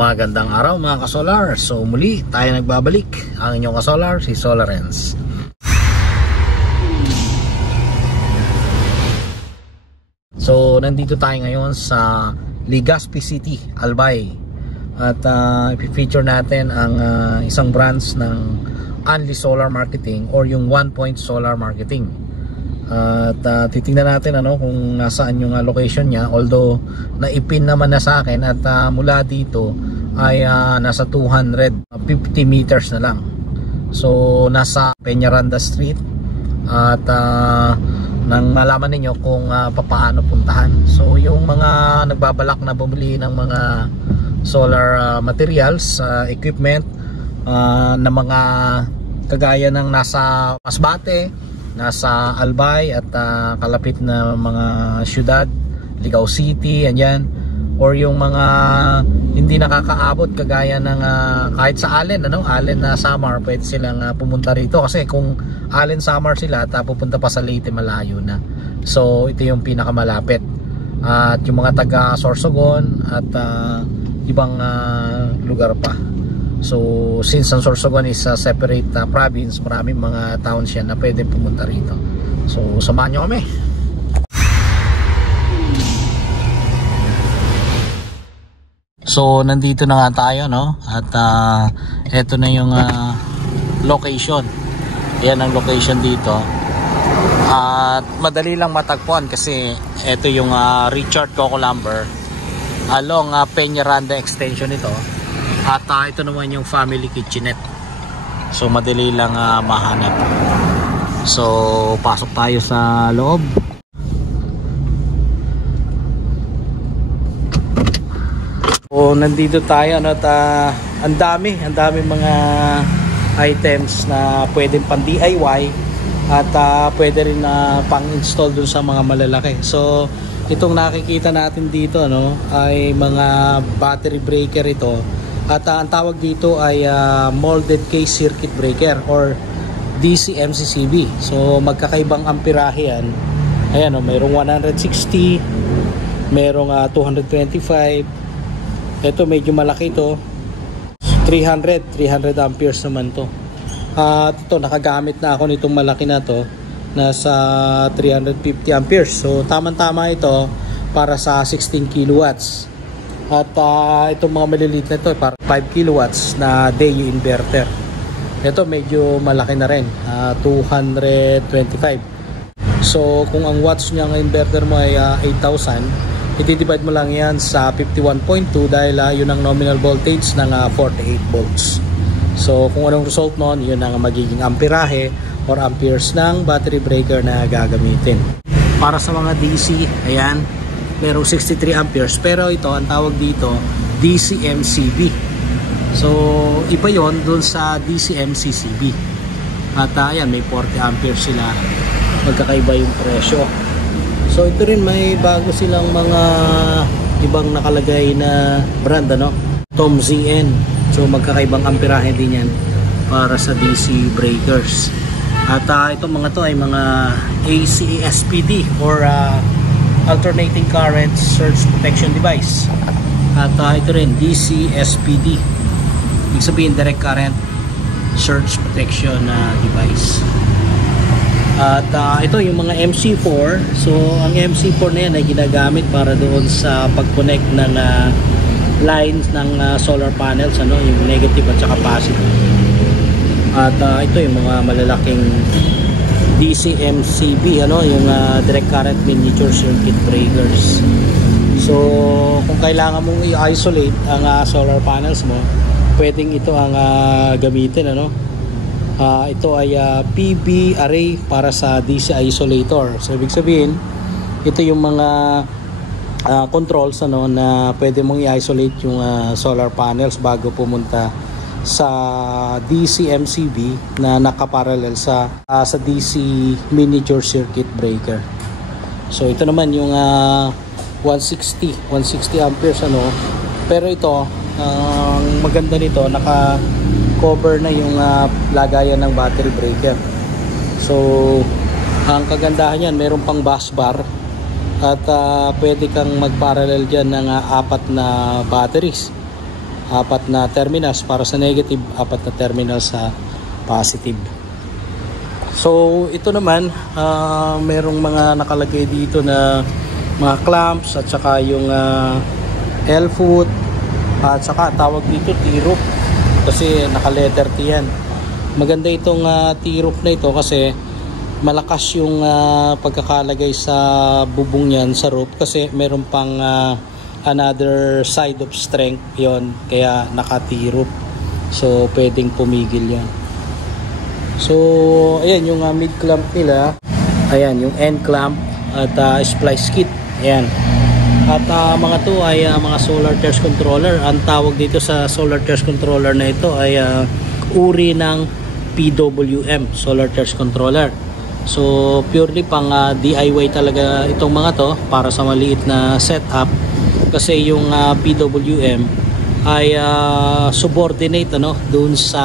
Magandang araw mga kasolar. So muli tayo nagbabalik, ang inyong kasolar, si Solarens. So nandito tayo ngayon sa Legazpi City, Albay. At i-feature natin ang isang branch ng Only Solar Marketing or yung 1 Point Solar Marketing. At titingnan natin kung nasaan yung location niya, although naipin naman na sa akin at mula dito ay nasa 250 meters na lang. So nasa Peñaranda Street at nang malaman ninyo kung paano puntahan. So yung mga nagbabalak na bumili ng mga solar materials, equipment na mga kagaya ng nasa Masbate, nasa Albay at kalapit na mga syudad, Ligao City, andyan, or yung mga hindi nakakaabot kagaya ng kahit sa Allen, Allen na Samar, pwede silang pumunta rito kasi kung Allen Samar sila at pupunta pa sa Leyte, malayo na. So ito yung pinakamalapit. At yung mga taga Sorsogon at ibang lugar pa. So since ang Sorsogon is a separate province, maraming mga towns yan na pwede pumunta rito. So samahan nyo kami. So nandito na nga tayo, at eto na yung location. Yan ang location dito. At madali lang matagpuan kasi eto yung Richard Coco Lumber along Peñaranda extension ito. At ito naman yung family kitchenette. So madali lang mahanap. So pasok tayo sa loob. So nandito tayo at ang dami mga items na pwedeng pang DIY at pwede rin pang install dun sa mga malalaki. So itong nakikita natin dito ay mga battery breaker ito. At ang tawag dito ay molded case circuit breaker or DC-MCCB. So magkakaibang amperahe yan. Ayan, mayroong 160, mayroong 225. Ito medyo malaki ito. 300 amperes naman to. At ito nakagamit na ako nitong malaki na to. Nasa 350 amperes. So tamang-tama ito para sa 16 kilowatts. At itong mga maliliit na ito para 5 kilowatts na day inverter. Ito medyo malaki na rin, 225. So kung ang watts niya ng inverter mo ay 8,000, i-divide mo lang yan sa 51.2 dahil yun ang nominal voltage ng 48 volts. So kung anong result nun, yun ang magiging amperahe or amperes ng battery breaker na gagamitin. Para sa mga DC, ayan, merong 63 amperes, pero ito ang tawag dito DC-MCB. So iba yon dun sa DC-MCCB. At ayan, may 40 amperes sila. Magkakaiba yung presyo. So ito rin, may bago silang mga ibang nakalagay na brand, Tom ZN. So magkakaibang amperahe din yan para sa DC breakers. At itong mga to ay mga ACSPD or alternating current surge protection device. At ito rin DC-SPD, ibig sabihin direct current surge protection device. At ito yung mga MC4. So ang MC4 na yan ay ginagamit para doon sa pag-connect ng lines ng solar panels, yung negative at saka positive. At ito yung mga malalaking DC-MCB, yung direct current miniature circuit breakers. So kung kailangan mong i-isolate ang solar panels mo, pwedeng ito ang gamitin, ito ay PB array para sa DC isolator. So ibig sabihin, ito yung mga controls na pwede mong i-isolate yung solar panels bago pumunta sa DC-MCB na nakaparallel sa DC miniature circuit breaker. So ito naman yung 160 amperes, pero ito ang maganda nito, naka-cover na yung lagayan ng battery breaker. So ang kagandahan yan, mayroon pang bus bar at pwede kang mag-parallel dyan ng 4 na batteries. 4 na terminals para sa negative, 4 na terminals sa positive. So ito naman, merong mga nakalagay dito na mga clamps at saka yung L-foot at saka tawag dito T-rope kasi naka-letter T yan. Maganda itong T-rope na ito kasi malakas yung pagkakalagay sa bubong yan sa rope kasi meron pang another side of strength yon, kaya naka T-rope, so pwedeng pumigil yan. So ayan yung mid clamp nila, ayan yung end clamp at splice kit, ayan. At mga to ay mga solar charge controller. Ang tawag dito sa solar charge controller na ito ay uri ng PWM solar charge controller. So purely pang DIY talaga itong mga to para sa maliit na setup kasi yung PWM ay subordinate doon sa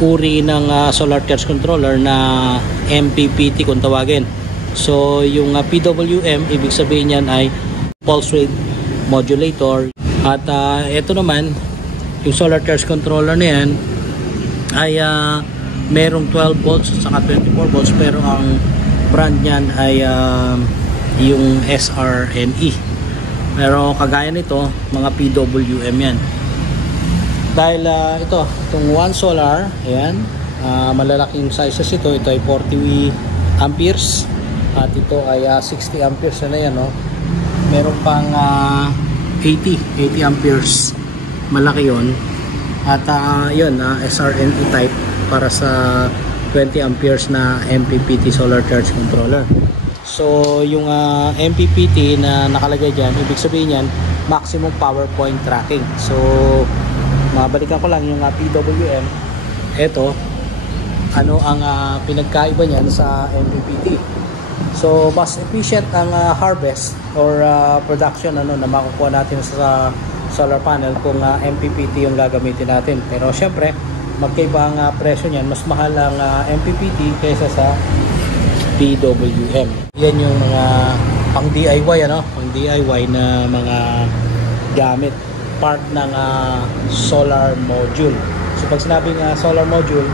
uri ng solar charge controller na MPPT kung tawagin. So yung PWM ibig sabihin niyan ay pulse width modulator at ito naman yung solar charge controller na yan ay merong 12 volts at saka 24 volts pero ang brand niyan ay yung SRNE. Pero kagaya nito, mga PWM yan. Dahil itong One Solar, ayan, malalaking sizes ito. Ito ay 40 amperes at ito ay 60 amperes na yan, no? Meron pang 80 amperes. Malaki yon. At yun, SRNE type para sa 20 amperes na MPPT solar charge controller. So yung MPPT na nakalagay dyan, ibig sabihin yan maximum power point tracking. So mabalikan ko lang yung PWM. Ito, ano ang pinagkaiba niyan sa MPPT. So mas efficient ang harvest or production na makukuha natin sa solar panel kung MPPT yung gagamitin natin. Pero syempre magkaiba ang presyo niyan, mas mahal ang MPPT kaysa sa PWM. Yan yung mga pang DIY pang DIY na mga gamit, part ng solar module. So pag sinabing solar module,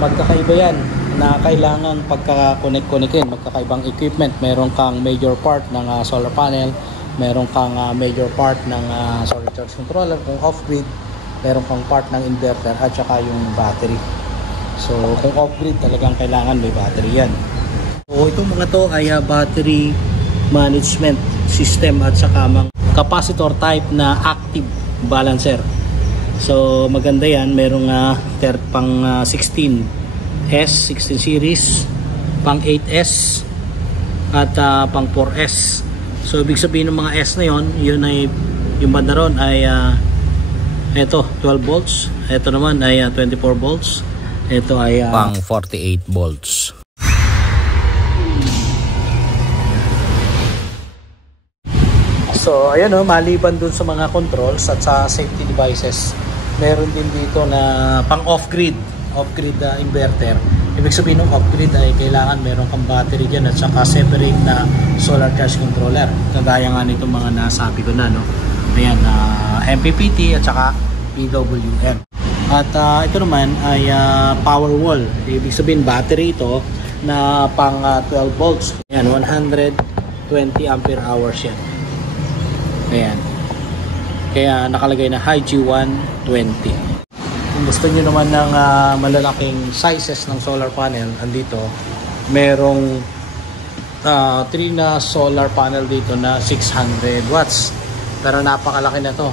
magkakaiba yan na kailangan pagka-connect-connectin, magkakaibang equipment. Meron kang major part ng solar panel, meron kang major part ng solar charge controller kung off-grid, meron kang part ng inverter at saka yung battery. So kung off-grid talagang kailangan may battery yan. So itong mga to ay battery management system at saka mga capacitor type na active balancer. So maganda yan, merong pang 16S, 16 series, pang 8S at pang 4S. So ibig sabihin ng mga S na yon, yun ay yung banda ron ay ito 12 volts, ito naman ay 24 volts, ito ay pang 48 volts. So ayan maliban dun sa mga controls at sa safety devices, meron din dito na pang off-grid inverter. Ibig sabihin ng off-grid ay kailangan meron kang battery dyan at saka separate na solar charge controller. Kagaya nga nitong mga nasabi ko na, ayan, MPPT at saka PWM. At ito naman ay power wall. Ibig sabihin battery ito na pang 12 volts. Ayan, 120 ampere hours yan. Ayan. Kaya nakalagay na Higi 120. Kung gusto nyo naman ng malalaking sizes ng solar panel, andito merong 3 na solar panel dito na 600 watts. Pero napakalaki na to.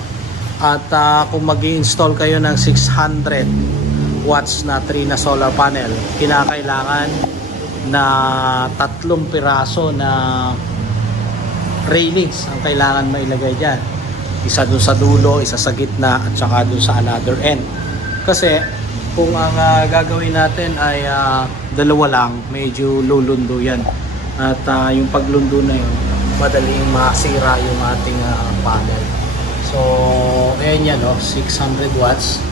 At kung mag-i-install kayo ng 600 watts na 3 na solar panel, kinakailangan na 3 piraso na railings ang kailangan mailagay dyan. Isa dun sa dulo, isa sa gitna, at saka dun sa another end. Kasi kung ang gagawin natin ay dalawa lang, medyo lulundo yan. At yung paglundo na yun, madaling masira yung ating panel. So ayan yan, 600 watts.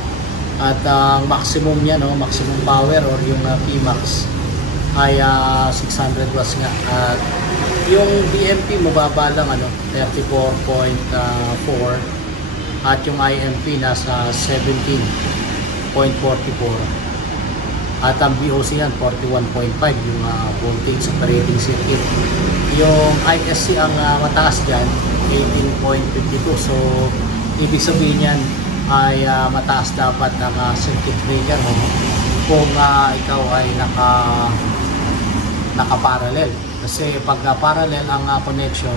At ang maximum niya, maximum power or yung Pmax ay 600 watts nga. At yung DMP mababa lang 34.4 at yung IMP nasa 17.44 at ang VOC yan 41.5 yung voltage sa operating circuit. Yung ISC ang mataas dyan 18.52, so ibig sabihin yan ay mataas dapat ang circuit breaker mo kung ikaw ay naka-parallel, kasi pag parallel ang connection,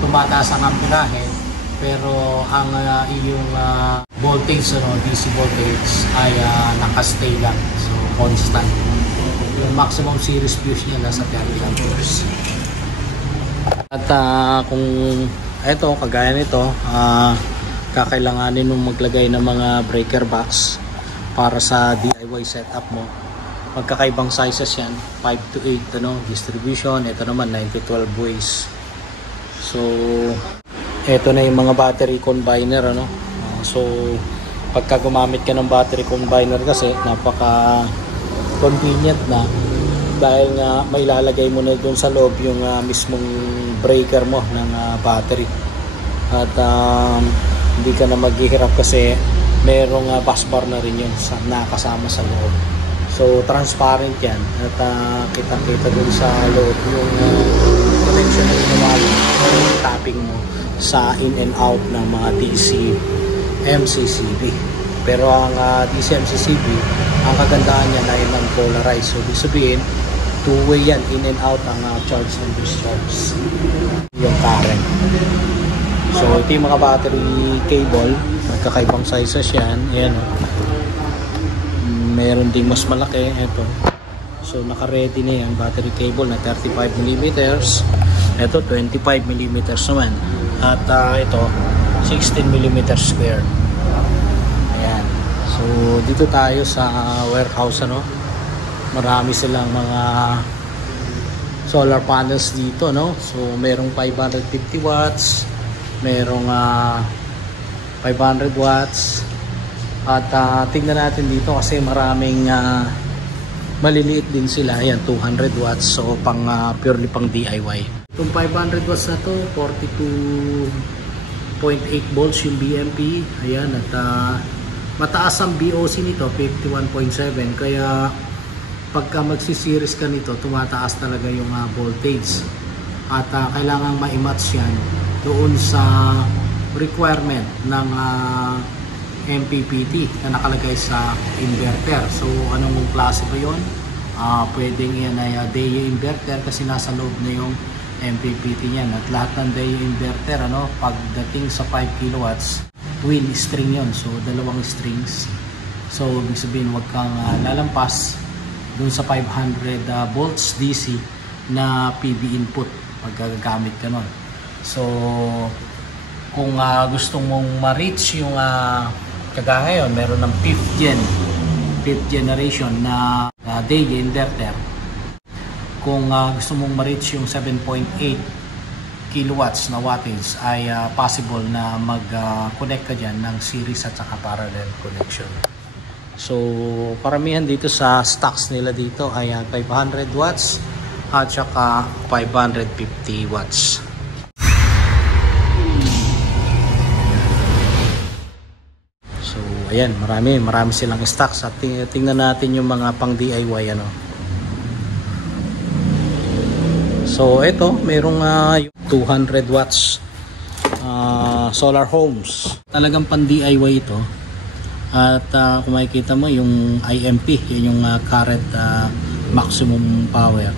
tumataas ang amperahe pero ang iyong voltage, DC voltage ay naka-stay lang, so constant. Yung maximum series fuse niya nasa 30 amperes. At kung ito, kagaya nito, kakailanganin mong maglagay ng mga breaker box para sa DIY setup mo. Magkakaibang sizes yan, 5 to 8 distribution. Ito naman 9 to 12 ways. So ito na yung mga battery combiner, so pagka gumamit ka ng battery combiner kasi napaka convenient na, dahil nga may lalagay mo na doon sa loob yung mismong breaker mo ng battery, at hindi ka na maghihirap kasi merong bus bar na rin yun nakasama sa loob. So transparent yan, at kitang-kita doon sa loob yung connection na ginawa yung tapping mo sa in and out ng mga DC MCCB. Pero ang DC MCCB, ang kagandahan niya na yun ang polarized, so ibig sabihin two-way yan, in and out ang charge and discharge yung current. So ito yung mga battery cable, magkakaibang sizes yan. Ayan, meron ding mas malaki ito. So naka-ready na yan, battery cable na 35mm, ito 25mm naman, at ito 16mm square. Ayan, so dito tayo sa warehouse, marami silang mga solar panels dito, so merong 550 watts, merong 500 watts, at tingnan natin dito kasi maraming maliliit din sila. Ayan, 200 watts, so pang purely pang DIY. Itong 500 watts na to, 42.8 volts yung BMP. Ayan, at mataas ang BOC nito, 51.7, kaya pagka magsiseries ka nito, tumataas talaga yung voltage, at kailangan ma-match yan doon sa requirement ng MPPT na nakalagay sa inverter. So anong klase ba yun? Pwedeng yan ay DAE inverter kasi nasa loob na yung MPPT niyan, at lahat ng DAE inverter, pagdating sa 5 kilowatts, twin string yon, so dalawang strings. So ibig sabihin wag kang lalampas dun sa 500 volts DC na PV input pag gagamit ka nun. So kung gusto mong ma-reach yung kagaya ngayon, meron ng 5th generation na DAE inverter. Kung gusto mong ma-reach yung 7.8 kilowatts na wattage, ay possible na mag-connect ka dyan ng series at saka parallel connection. So paramihan dito sa stocks nila dito ay 500 watts at saka 550 watts. So ayan, marami silang stocks, at tingnan natin yung mga pang DIY So ito, merong 200 watts solar homes. Talagang pang DIY ito. At kung makikita mo yung IMP, yan yung current maximum power,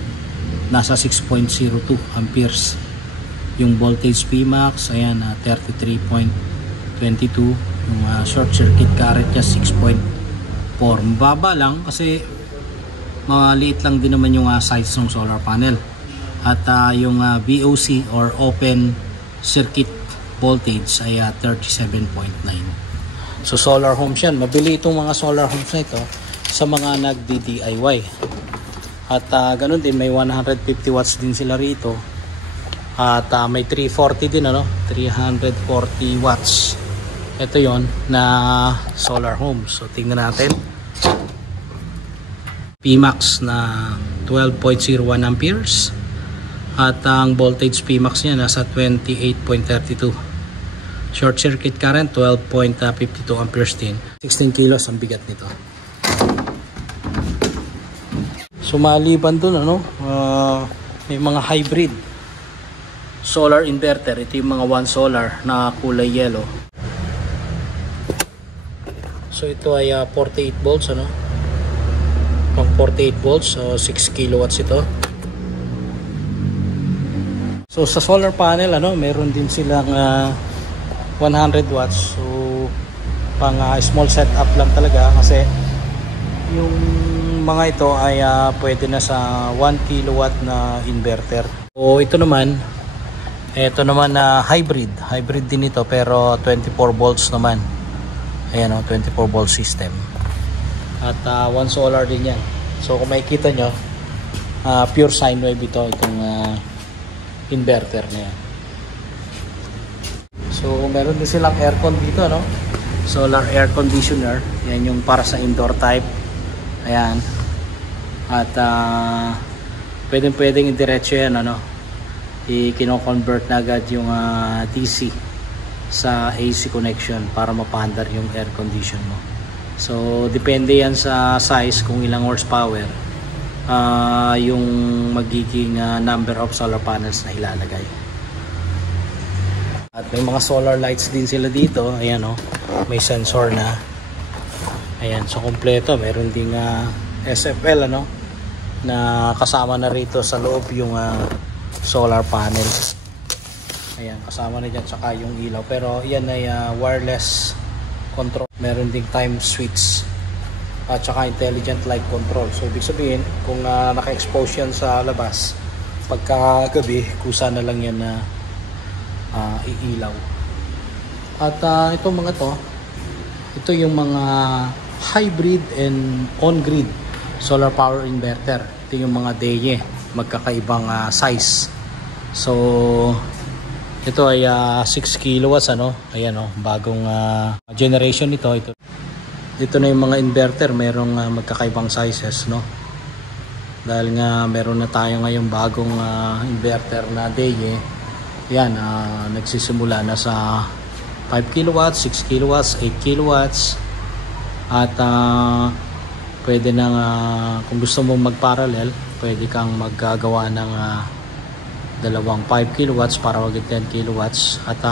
nasa 6.02 amperes. Yung voltage Pmax, ayan, 33.22. Yung short circuit current niya 6.4. Mababa lang kasi maliit lang din naman yung size ng solar panel. At yung VOC or open circuit voltage ay 37.9. So solar homes yan. Mabili itong mga solar homes na ito sa mga nagdi-DIY. At ganun din, may 150 watts din sila rito. At may 340 din, 340 watts. Ito yon na solar homes. So tingnan natin. Pmax na 12.01 amperes. At ang voltage Pmax niya nasa 28.32. Short circuit current 12.52 amperes din. 16 kilos ang bigat nito. So maliban dun may mga hybrid solar inverter. Ito yung mga one solar na kulay yellow. So ito ay 48 volts pang 48 volts, so 6 kilowatts ito. So sa solar panel meron din silang 100 watts. So pang small setup lang talaga kasi yung mga ito ay pwede na sa 1 kilowatt na inverter. So ito naman na hybrid din ito pero 24 volts naman. Ayan 24 volt system. At one solar din yan. So kung makikita nyo, pure sine wave itong inverter na yan. So meron din silang aircon dito solar air conditioner. Yan yung para sa indoor type. Ayan. At pwedeng idiretso yan i-convert na agad yung DC sa AC connection para mapandar yung air condition mo. So depende yan sa size kung ilang horsepower yung magiging number of solar panels na ilalagay. At may mga solar lights din sila dito. Ayan may sensor na. Ayan, so kompleto. Meron ding SFL na kasama na rito sa loob yung solar panel. Ayan, kasama na dyan saka yung ilaw. Pero yan ay wireless control. Meron ding time switch at saka intelligent light control. So ibig sabihin kung naka-expose yan sa labas, pagkagabi kusa na lang yan na iilaw. At itong mga ito yung mga hybrid and on-grid solar power inverter. Ito yung mga DEYE, magkakaibang size. So ito ay 6 kilowatts ayan bagong generation ito na yung mga inverter. Merong magkakaibang sizes dahil nga meron na tayo ngayong bagong inverter na DEYE. Yan, nagsisimula na sa 5 kilowatts, 6 kilowatts, 8 kilowatts. At pwede na kung gusto mo mag-parallel, pwede kang maggagawa ng dalawang 5 kilowatts para maging 10 kilowatts. At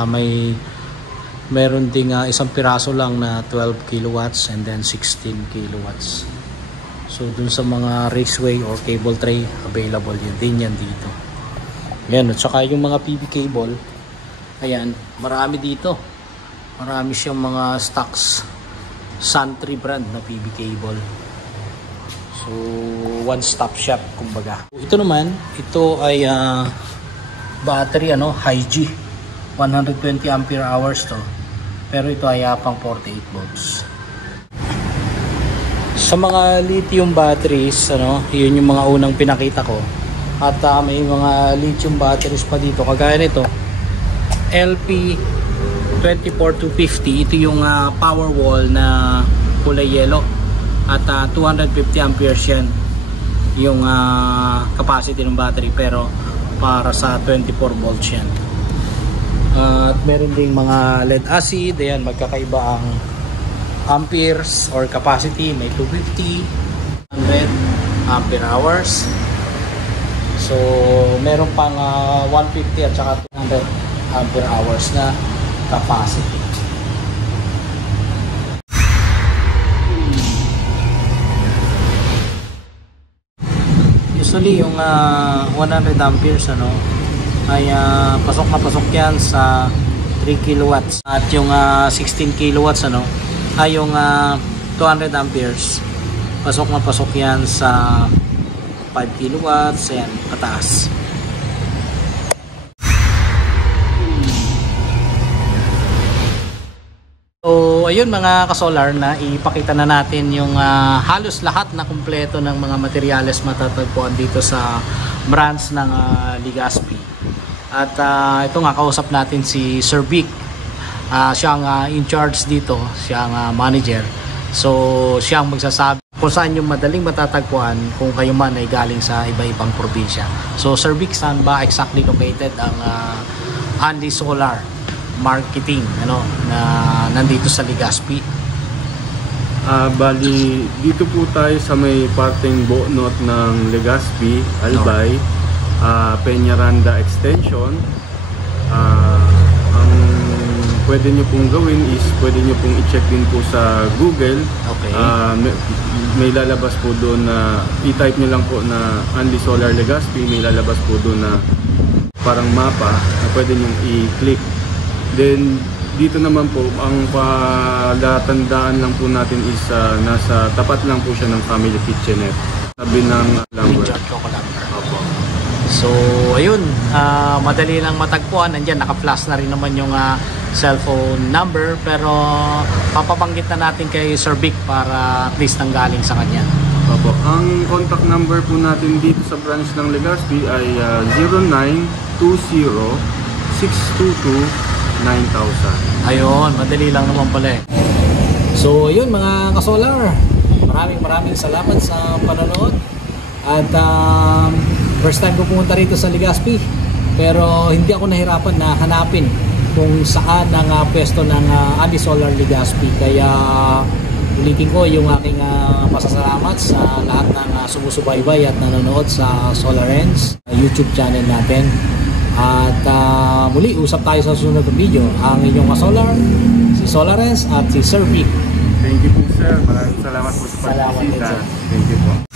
meron ding isang piraso lang na 12 kilowatts and then 16 kilowatts. So dun sa mga raceway or cable tray, available yun din yan dito. Ayan, at saka yung mga PV cable, ayan, marami dito. Marami siyang mga stocks Sun3 brand na PV cable. So one stop shop kumbaga. Ito naman, ito ay battery Higi 120 ampere hours to. Pero ito ay pang 48 volts. Sa mga lithium batteries, yun yung mga unang pinakita ko. At may mga lithium batteries pa dito kagaya nito LP24250. Ito yung Powerwall na kulay yellow at 250 amperes yan yung capacity ng battery pero para sa 24 volts yan. At meron ding mga lead acid. Ayan, magkakaiba ang amperes or capacity. May 250, 100 ampere hours. So meron pang 150 at saka 200 ampere hours na capacity. Usually yung 100 amperes ay pasok na pasok yan sa 3 kilowatts. At yung 16 kilowatts ay yung 200 amperes pasok na pasok yan sa 5 kilowatts, ayan, pataas. So ayun mga kasolar, na ipakita na natin yung halos lahat na kumpleto ng mga materyales matatagpuan dito sa branch ng Legazpi. At ito nga, kausap natin si Sir Vic. Siya ang in charge dito, siya ang manager. So siya ang magsasabi kung saan yung madaling matatagpuan kung kayo man ay galing sa iba-ibang probinsya. So Sir Vic, saan ba exactly located ang Anli Solar marketing na nandito sa Legazpi? Bali, dito po tayo sa may parteng Bonot ng Legazpi, Albay, Peñaranda Extension. Ang pwede nyo pong gawin is pwede nyo pong i-check din po sa Google. Okay. May lalabas po doon na i-type nyo lang po na Anli Solar Legazpi, may lalabas po doon na parang mapa na pwede nyo i-click. Then dito naman po, ang palatandaan lang po natin is nasa tapat lang po siya ng Family Kitchenette. Sabi ng lumber. Opo. So, ayun, madali lang matagpuan. Nandiyan, naka-flash na rin naman yung cellphone number. Pero, papabanggit na natin kay Sir Vic para at least nanggaling sa kanya. Opo. Ang contact number po natin dito sa branch ng Legazpi ay 0920-622-9000. Ayun, madali lang naman pala eh. So, ayun mga ka-solar, maraming salamat sa panonood. At first time ko pumunta rito sa Legazpi, pero hindi ako nahirapan na hanapin kung saan ang pwesto ng Anli Solar Legazpi. Kaya ulitin ko yung aking pasasalamat sa lahat ng sumusubaybay at nanonood sa SolarEns YouTube channel natin. At muli, usap tayo sa susunod na video. Ang inyong ka-solar, si SolarEns at si Sir Vic. Thank you po sir, maraming salamat po sa pagbisita. Thank you po.